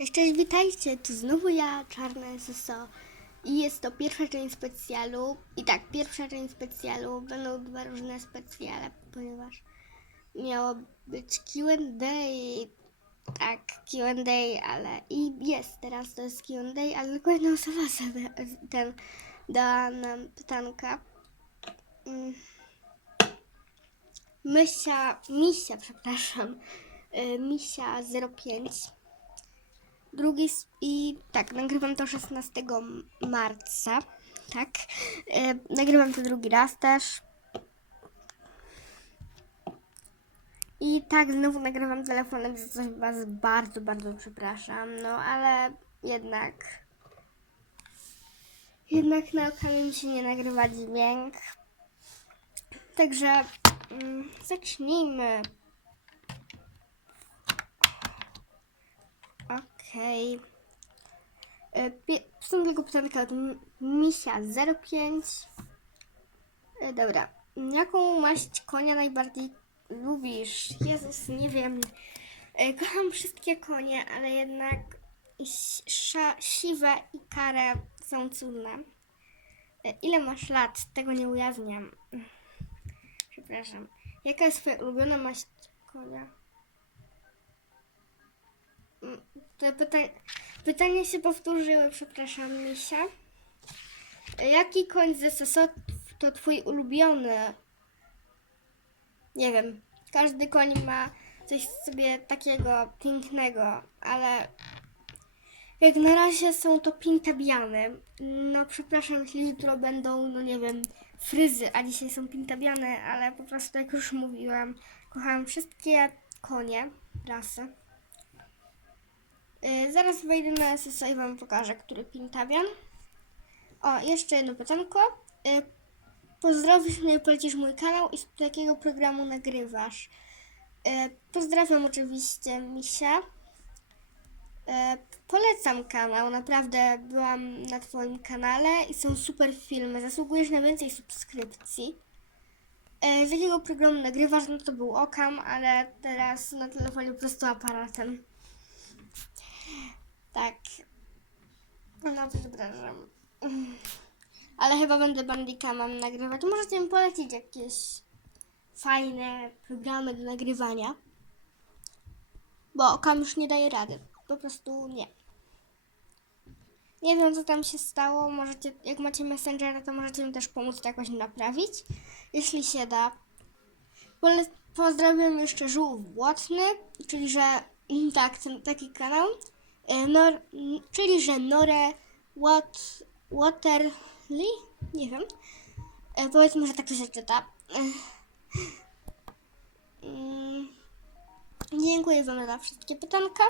Cześć, cześć, witajcie, tu znowu ja, Czarne SSO i jest to pierwsza część specjalu. I tak, pierwsza część specjalu, będą dwa różne specjale, ponieważ miało być Q&A, tak, Q&A, ale i jest, teraz to jest Q&A, ale tylko jedna osoba sobie ten dała nam pytanka. Mm. Mysia, Misia, przepraszam, y, Misia 05 drugi i tak, nagrywam to 16 marca, tak. E, nagrywam to drugi raz też. I tak, znowu nagrywam telefonem, za co Was bardzo, bardzo przepraszam, no ale jednak. Jednak na okazję mi się nie nagrywa dźwięk. Także mm, zacznijmy. Okej. Pie- Są tylko pytanka od M- Misia 05. E, Dobra. Jaką maść konia najbardziej lubisz? Jezus, nie wiem. E, Kocham wszystkie konie, ale jednak siwe i kare są cudne. E, Ile masz lat? Tego nie ujawniam. Przepraszam. Jaka jest twoja ulubiona maść konia? Pyta pytania się powtórzyły, przepraszam, Misia. Jaki koń ze SSO to twój ulubiony? Nie wiem. Każdy koń ma coś sobie takiego pięknego, ale jak na razie są to pintabiany. No przepraszam, jeśli jutro będą, no nie wiem, fryzy, a dzisiaj są pintabiane, ale po prostu jak już mówiłam, kocham wszystkie konie rasy. Y, zaraz wejdę na SSA i Wam pokażę, który pintabian. O, jeszcze jedno pytanko. Y, pozdrowisz mnie i polecisz mój kanał i z jakiego programu nagrywasz? Y, pozdrawiam oczywiście Misia. Polecam kanał, naprawdę byłam na Twoim kanale i są super filmy. Zasługujesz na więcej subskrypcji. Z jakiego programu nagrywasz? No to był Okam, ale teraz na telefonie po prostu aparatem. Tak. No, przepraszam. Mm. Ale chyba będę Bandicamem nagrywać. Możecie mi polecić jakieś fajne programy do nagrywania. Bo Okam już nie daje rady. Po prostu nie. Nie wiem, co tam się stało. Możecie, jak macie Messengera, to możecie mi też pomóc to jakoś naprawić. Jeśli się da. Pole- pozdrawiam jeszcze Żółw Błotny, czyli że tak, ten, taki kanał. E, Nor, czyli że Nore Wat, Waterly? Nie wiem. E, powiedzmy, że tak to się czyta. E, mm, dziękuję Wam za wszystkie pytanka.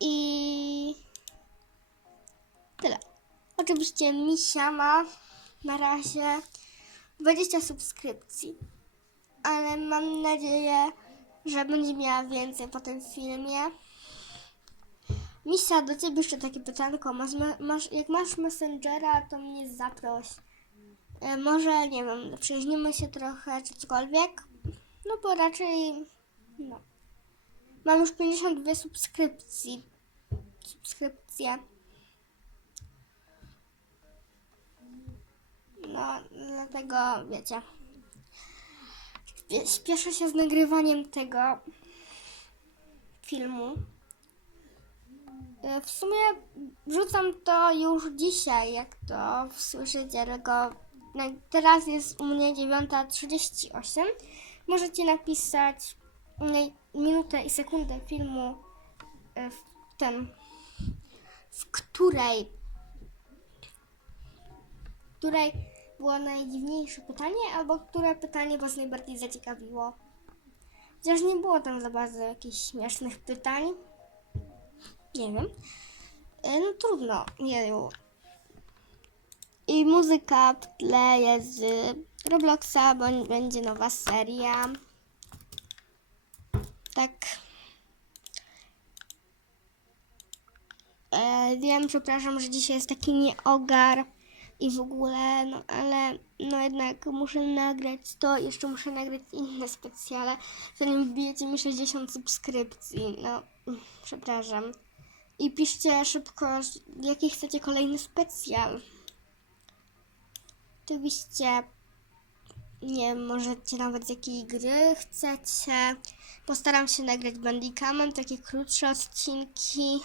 I tyle. Oczywiście Misia ma na razie 20 subskrypcji ale mam nadzieję, że będzie miała więcej po tym filmie. Misia, do ciebie jeszcze takie pytanko. Masz, masz, jak masz Messengera, to mnie zaproś. E, może, nie wiem, przyjaźnimy się trochę, czy cokolwiek. No bo raczej, no. Mam już 52 subskrypcji. Subskrypcje. No, dlatego, wiecie. Śpieszę się z nagrywaniem tego filmu. E, W sumie wrzucam to już dzisiaj, jak to słyszycie, tylko teraz jest u mnie 9.38. Możecie napisać minutę i sekundę filmu e, w ten, w której której było najdziwniejsze pytanie, albo które pytanie Was najbardziej zaciekawiło. Chociaż nie było tam za bardzo jakichś śmiesznych pytań. Nie wiem. E, No trudno, nie wiem. I muzyka w tle jest z Robloxa, bo będzie nowa seria. Tak. E, wiem, przepraszam, że dzisiaj jest taki nieogar. I w ogóle, no ale no jednak muszę nagrać to, jeszcze muszę nagrać inne specjale, zanim wbijecie mi 60 subskrypcji, no przepraszam. I piszcie szybko, jaki chcecie kolejny specjal. Oczywiście, nie możecie nawet z jakiej gry chcecie. Postaram się nagrać Bandicamem, takie krótsze odcinki.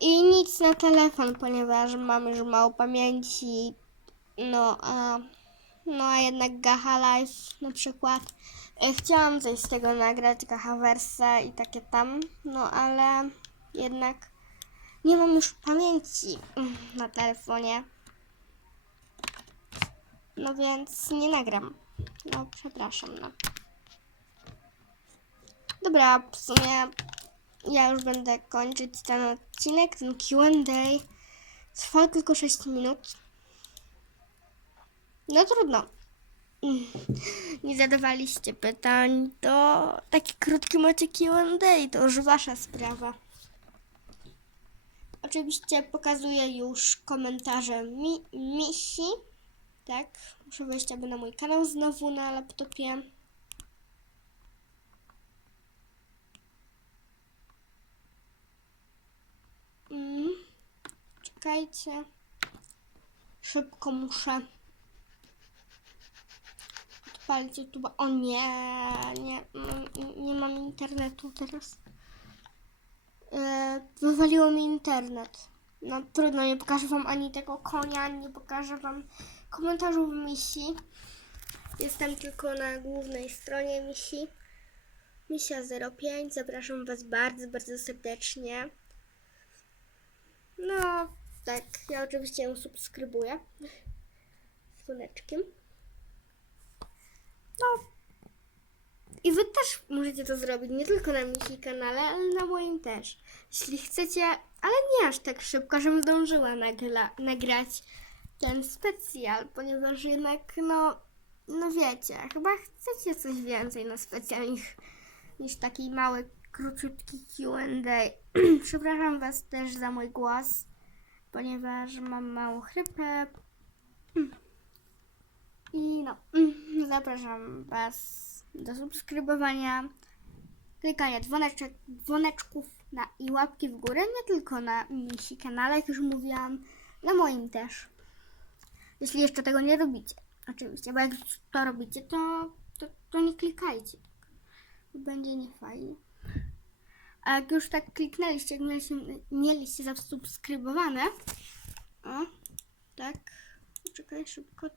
I nic na telefon, ponieważ mam już mało pamięci. No a, no a jednak Gaha Live na przykład. E, Chciałam coś z tego nagrać, Gahaverse i takie tam, no ale jednak nie mam już pamięci na telefonie. No więc nie nagram. No przepraszam, no. Dobra, w sumie ja już będę kończyć ten odcinek, ten Q&A. Trwa tylko 6 minut. No trudno. Mm, Nie zadawaliście pytań, to taki krótki macie Q&A, to już wasza sprawa. Oczywiście pokazuję już komentarze mi misi. Tak, muszę wejść aby na mój kanał znowu na laptopie. Mm. Czekajcie. Szybko muszę odpalić YouTube. O nie, nie, mm, nie mam internetu teraz. Yy, wywaliło mi internet. No trudno, nie pokażę wam ani tego konia, ani nie pokażę wam komentarzów misji. Jestem tylko na głównej stronie misji. Misja 05. Zapraszam was bardzo, bardzo serdecznie. Tak, ja oczywiście ją subskrybuję. Z dzwoneczkiem. No. I wy też możecie to zrobić, nie tylko na misji kanale, ale na moim też. Jeśli chcecie, ale nie aż tak szybko, żebym zdążyła nagla, nagrać ten specjal, ponieważ jednak, no, no wiecie, chyba chcecie coś więcej na specjal niż, niż taki mały, króciutki Q&A. Przepraszam Was też za mój głos, ponieważ mam małą chrypę. I no, zapraszam Was do subskrybowania, klikania dzwoneczek, dzwoneczków na, i łapki w górę, nie tylko na misi kanale, jak już mówiłam, na moim też. Jeśli jeszcze tego nie robicie, oczywiście, bo jak to robicie, to, to, to nie klikajcie. Będzie niefajnie. A jak już tak kliknęliście, jak mieliście, mieliście zasubskrybowane, o, tak, czekaj szybko,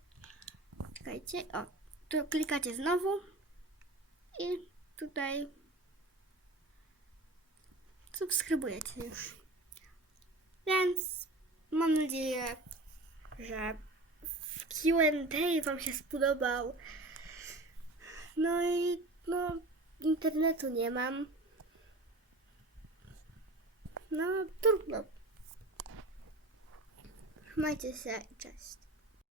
czekajcie, o, tu klikacie znowu i tutaj subskrybujecie już. Więc mam nadzieję, że Q&A Wam się spodobał. No i no, internetu nie mam. No, trudno. Trzymajcie się i cześć.